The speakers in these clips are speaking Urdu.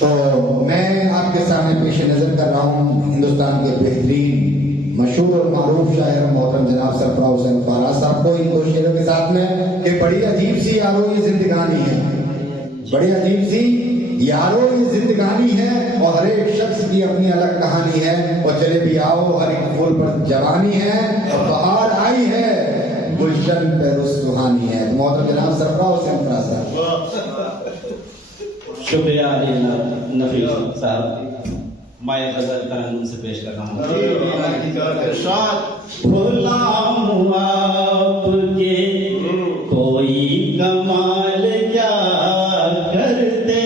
تو میں آپ کے سامنے پیش نظر کر رہا ہوں ہندوستان کے بہترین مشہور اور معروف شاعر محترم جناب سرفراز حسین فراز صاحب کو ان دو شعروں کے ساتھ میں کہ بڑی عجیب سی یارو یہ زندگانی ہے، بڑی عجیب سی یارو یہ زندگانی ہے، اور ہر ایک شخص کی اپنی الگ کہانی ہے، اور چلے بھی آؤ ہر ایک پھول پر جوانی ہے، اور بہار آئی ہے گلشن پہ رسوہانی ہے۔ محترم جناب سرفراز حسین فراز صاحب۔ شکریہ علی نفیل صاحب، میں غزل ترنم سے پیش کر رہا ہوں۔ غلام آپ کے کوئی کمال کیا کرتے،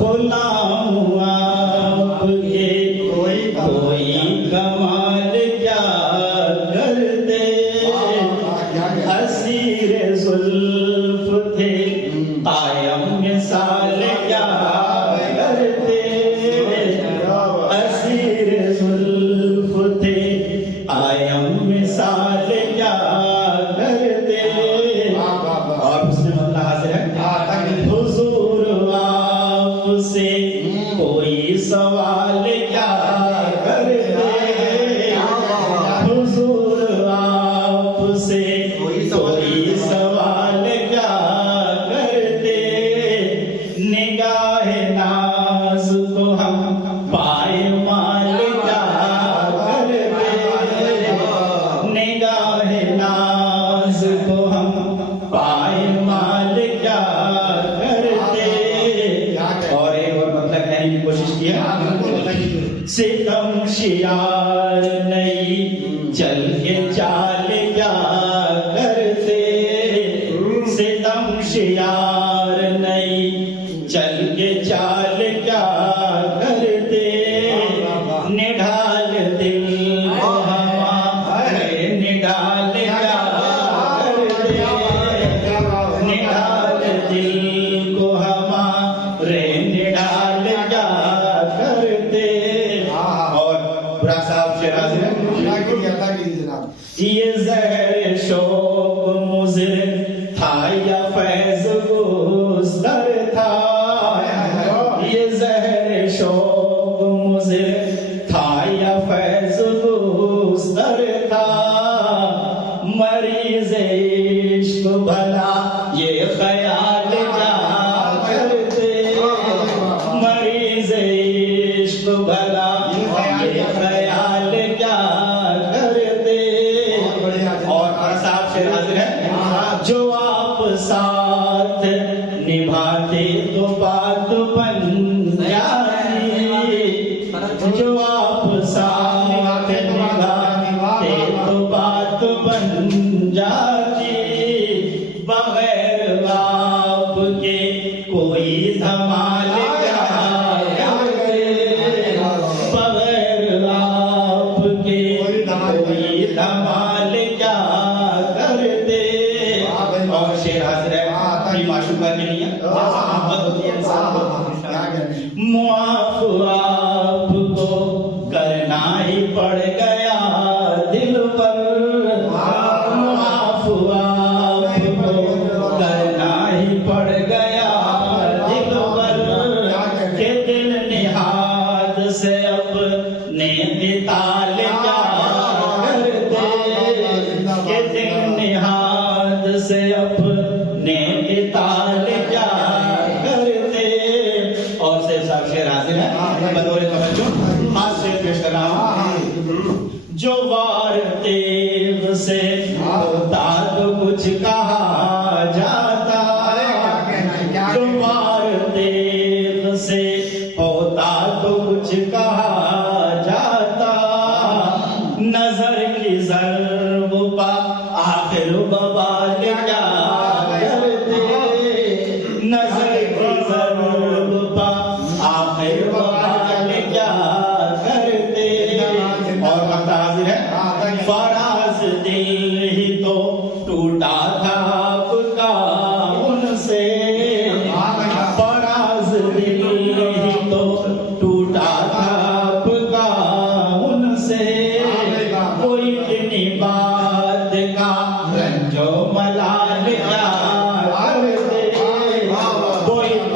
غلام آپ کے کوئی کمال کیا کرتے، اسیر زلف تھے قائم مثال کیا کرتے، اسیر زلف تھے قائم مثال کیا کرتے، اور اس میں مطلب حاضر ہے حضور آپ سے کوئی سوال کیا کرتے، حضور آپ سے کوئی سوال کیا کرتے، نگاہ ناز کو ہم پائے مال کیا کرتے، نگاہ ناز کو ہم پائے مال کیا کرتے، اور ایک اور مطلب کہنے کی کوشش کی ہے، ستم شیار نہیں چل کے چال کیا کرتے، ستم شیار نہیں چل کے چال کیا کرتے، نڈھال دل کو ہمارے نڈھال کیا کرتے، نڈھال دل کو ہمارے نڈھال کیا کرتے، اور برا صاحب شیراز ہے، یہ زہر شوق مضر تھا یا فیض گستر تھا، یہ زہر شوق مضر تھا یا فیض گستر تھا، مریض عشق بھلا یہ خیال کیا کرتے، مریض عشق بھلا یہ خیال کیا کرتے، اور صاحب شعر حاضر ہے، جو آپ ساتھ نبھاتے تو بات بن جاتی، جو آپ ساتھ نبھاتے تو بات بن جاتی، بغیر آپ کے کوئی دھمال کیا کرتے، بغیر آپ کے کوئی دھمال کیا کرتے، اور شعر حاضر ہے اپنی معشوقہ کے لیے، محبت ہوتی ہے انسان کو، معاف آپ کو کرنا ہی پڑ گیا دل پر، معاف آپ کو کرنا ہی پڑ گیا دل پر، کہ دل نہاد سے اپنے قتال کیا کرتے، کہ دل نہاد سے اپنے قتال کیا کرتے، اور سے صاحب شعر حاضر ہے، بطور توجہ خاص شعر پیش کر رہا ہوں، جو وار تیغ سے ہوتا تو کچھ کہا جاتا، جو وار تیغ سے ہوتا تو کچھ کہا جاتا، نظر کی ضرب پا آخر ببال کیا کرتے، نظر کی ضرب پا آخر ببال کیا کرتے، اور وقت حاضر ہے، فراز دل ہی تو ٹوٹا تھا آپ کا ان سے، فراز دل ہی تو ٹوٹا تھا آپ کا ان سے، کوئی اتنی بات کا رنج و ملال کیا کرتے، کوئی